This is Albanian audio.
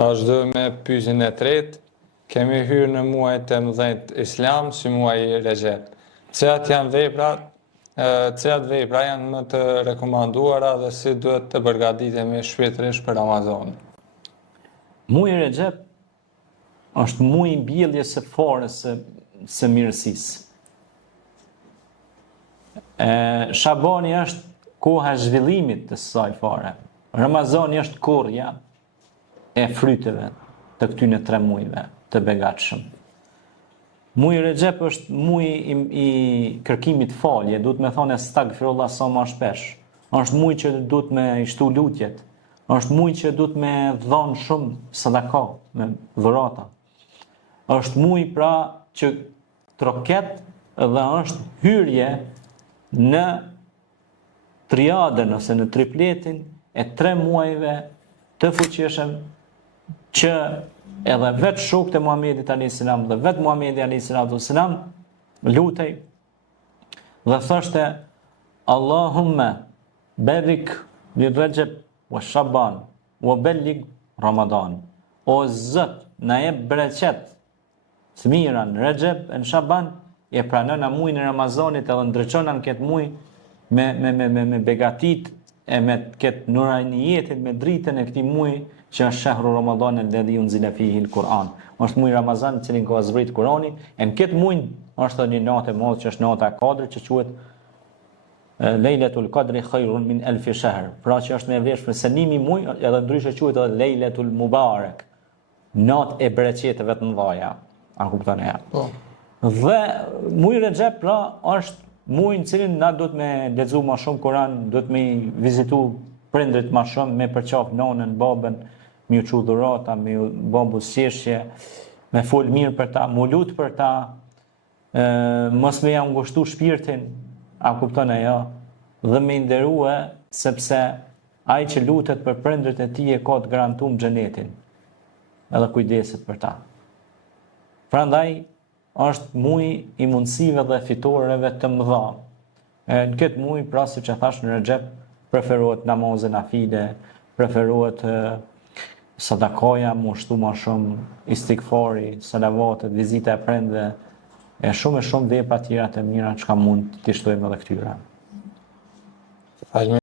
Vazhdo me pyetjen e tretë. Kemi hyrë në muajt e mëdhenj Islam si muaji Rexhep. Cilat vepra janë më të rekomanduara dhe si duhet të përgatitemi shpirtërisht për Ramazanin? Muaji Rexhep është muaji i mbjelljes së forës së mirësisë. Shabani është koha e zhvillimit të saj fare. Ramazani është korrja e fryteve të këtyne 3 muajve të begatshëm. Muaji Rexhep është muaji i kërkimit falje, duhet me thonë astaghfirullah sa më shpesh. Është muaj që duhet me i shtu lutjet. Është muaj që duhet me dhënë shumë sadaka, me dhurata. Është muaj pra që troket dhe është hyrje në triadën ose në tripletin e 3 muajve të fuqishëm që edhe vetë shokët e Muhamedit a.s. dhe vetë Muhamedi a.s. lutej dhe thoshte Allahumma barik li Rexhep wa Shaban wa balligh Ramadan. O Zot, na jep bereqet të mira në Rexhep e në Shaban, e pranona muajin e Ramazanit edhe ndriçona në këtë muaj me begatit e me këtë nuranijetin, me dritën e këtij muaji që është shahru Ramadan alladhi unzila fihi al-Quran. Është muaji Ramazan në cilin ka zbrit Kurani, e në këtë muaj është një natë e madhe që është nata e Kadrit që quhet Lejletul Qadri khairun min alfi shahr. Pra që është me vlerë për senimi muaj, edhe ndryshe quhet edhe Lejletul Mubarak. Natë e bereqeteve të mëdha. A kupton e? Po. Dhe muaji Rexhep pra është muaj në cilin na duhet me lexu më shumë Kur'an, duhet me vizitu prindrit më shumë, me përqaf nonën, babën, me u çu dhurata, me u bë buzëqeshje, me fol mirë për ta, mu lut për ta, mos me ja ngushtu shpirtin, a kupton ajo, dhe me nderue sepse ai që lutet për prindrit e tij e ka të garantuar xhenetin. Edhe kujdeset për ta. Prandaj është muaj i mundësive dhe fitoreve të mëdha. Në këtë muaj, pra siç e thash në Rexhep, preferohet namazë nafile, preferohet sadakaja, mu shtu më shumë, istighfari, salavatet, vizita e prindve, e shumë vepra tjera të mira që ka mund të shtojmë edhe këtyra.